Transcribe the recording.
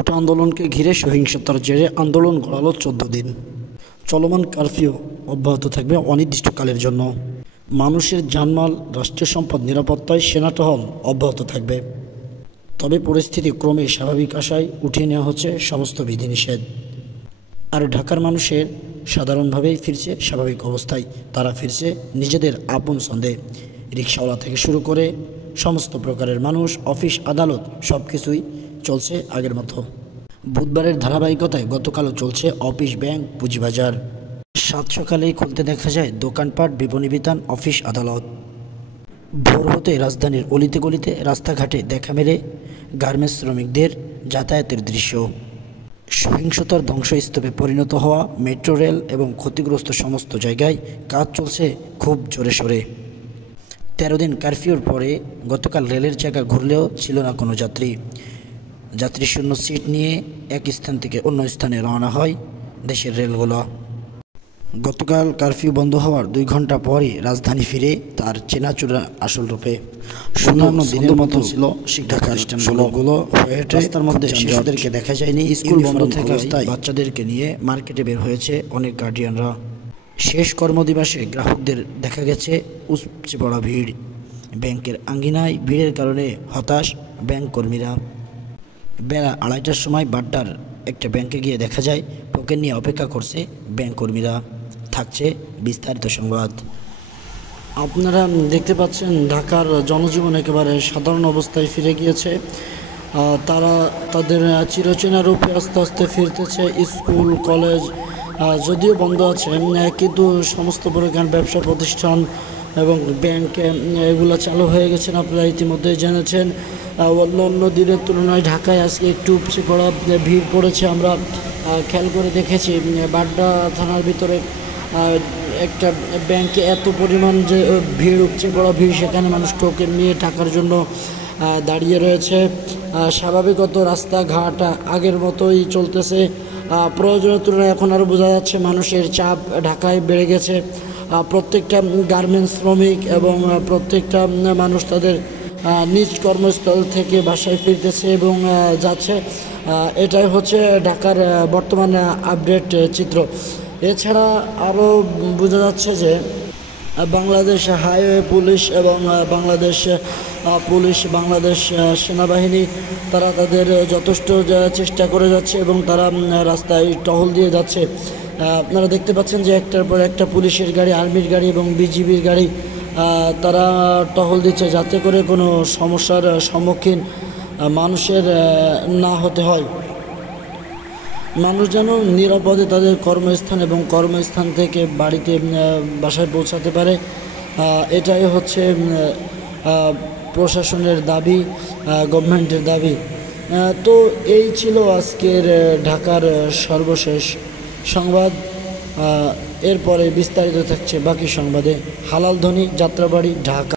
কোটা আন্দোলনকে ঘিরে সহিংসতার জেরে আন্দোলন গড়ালো 14 দিন। চলমান কারফিউ অব্যাহত থাকবে অনির্দিষ্টকালের জন্য। মানুষের জানমাল, রাষ্ট্রীয় সম্পদ নিরাপত্তায় সেনা টহল অব্যাহত থাকবে। তবে পরিস্থিতি ক্রমে স্বাভাবিক আশায় উঠিয়ে নেওয়া হচ্ছে সমস্ত বিধিনিষেধ। আর ঢাকার মানুষের সাধারণভাবেই ফিরছে স্বাভাবিক অবস্থায়। তারা ফিরছে নিজেদের আপন ছন্দে। রিকশাওয়ালা থেকে শুরু করে সমস্ত প্রকারের মানুষ, অফিস আদালত সব কিছুই চলছে আগের মতো। বুধবারের ধারাবাহিকতায় গতকালও চলছে অফিস, ব্যাংক, পুঁজিবাজার। সাত সকালেই খুলতে দেখা যায় দোকানপাট, বিপণী বিতান, অফিস আদালত। ভোর হতে রাজধানীর অলিতে গলিতে, রাস্তাঘাটে দেখা মেলে গার্মেন্টস শ্রমিকদের যাতায়াতের দৃশ্য। সহিংসতার ধ্বংসস্তূপে পরিণত হওয়া মেট্রো রেল এবং ক্ষতিগ্রস্ত সমস্ত জায়গায় কাজ চলছে খুব জোরে সোরে। 13 দিন কারফিউর পরে গতকাল রেলের চাকা ঘুরলেও ছিল না কোনো যাত্রীশূন্য সিট নিয়ে এক স্থান থেকে অন্য স্থানে রওনা হয় দেশের রেলগুলো। গতকাল কারফিউ বন্ধ হওয়ার 2 ঘন্টা পরই রাজধানী ফিরে তার চেনাচোরা আসল রূপে। অন্যান্য দিনের মতো ছিল শিক্ষা প্রতিষ্ঠানগুলো। রাস্তার মধ্যে শিশুদেরকে দেখা যায়নি। স্কুল বন্ধ থেকে বাচ্চাদেরকে নিয়ে মার্কেটে বের হয়েছে অনেক গার্ডিয়ানরা। শেষ কর্মদিবসে গ্রাহকদের দেখা গেছে উপচে পড়া ভিড়। ব্যাংকের আঙ্গিনায় ভিড়ের কারণে হতাশ ব্যাংক কর্মীরা। বেলা 2:30টার সময় বাড্ডার একটা ব্যাংকে গিয়ে দেখা যায় টোকেন নিয়ে অপেক্ষা করছে ব্যাংক কর্মীরা। থাকছে বিস্তারিত সংবাদ। আপনারা দেখতে পাচ্ছেন ঢাকার জনজীবন একেবারে সাধারণ অবস্থায় ফিরে গিয়েছে। তারা তাদের চিরচেনা রূপে আস্তে আস্তে ফিরতেছে। স্কুল, কলেজ যদিও বন্ধ আছে, কিন্তু সমস্ত প্রকার ব্যবসা প্রতিষ্ঠান এবং ব্যাংক এগুলো চালু হয়ে গেছেন। আপনারা ইতিমধ্যেই জেনেছেন। অন্য দিনের তুলনায় ঢাকায় আজকে একটু উপচে পড়া ভিড় পড়েছে। আমরা খেয়াল করে দেখেছি বাড্ডা থানার ভিতরে একটা ব্যাংকে এত পরিমাণ যে ভিড়, উপচে পড়া ভিড়, সেখানে মানুষ টোকেন নিয়ে টাকার জন্য দাঁড়িয়ে রয়েছে। স্বাভাবিকত রাস্তাঘাট আগের মতোই চলতেছে। প্রয়োজনের তুলনায় এখন আরও বোঝা যাচ্ছে মানুষের চাপ ঢাকায় বেড়ে গেছে। প্রত্যেকটা গার্মেন্টস শ্রমিক এবং প্রত্যেকটা মানুষ তাদের নিজ কর্মস্থল থেকে বাসায় ফিরতেছে এবং যাচ্ছে। এটাই হচ্ছে ঢাকার বর্তমান আপডেট চিত্র। এছাড়া আরও বোঝা যাচ্ছে যে বাংলাদেশ হাইওয়ে পুলিশ এবং বাংলাদেশ সেনাবাহিনী তারা তাদের যথেষ্ট চেষ্টা করে যাচ্ছে এবং তারা রাস্তায় টহল দিয়ে যাচ্ছে। আপনারা দেখতে পাচ্ছেন যে একটার পর একটা পুলিশের গাড়ি, আর্মির গাড়ি এবং বিজিবির গাড়ি তারা টহল দিচ্ছে, যাতে করে কোনো সমস্যার সম্মুখীন মানুষের না হতে হয়। মানুষ যেন নিরাপদে তাদের কর্মস্থান এবং কর্মস্থান থেকে বাসায় পৌঁছাতে পারে। এটাই হচ্ছে প্রশাসনের দাবি, গভর্নমেন্টের দাবি। তো এই ছিল আজকের ঢাকার সর্বশেষ সংবাদ। এরপরে বিস্তারিত থাকছে বাকি সংবাদে। হালাল ধ্বনি, যাত্রাবাড়ি, ঢাকা।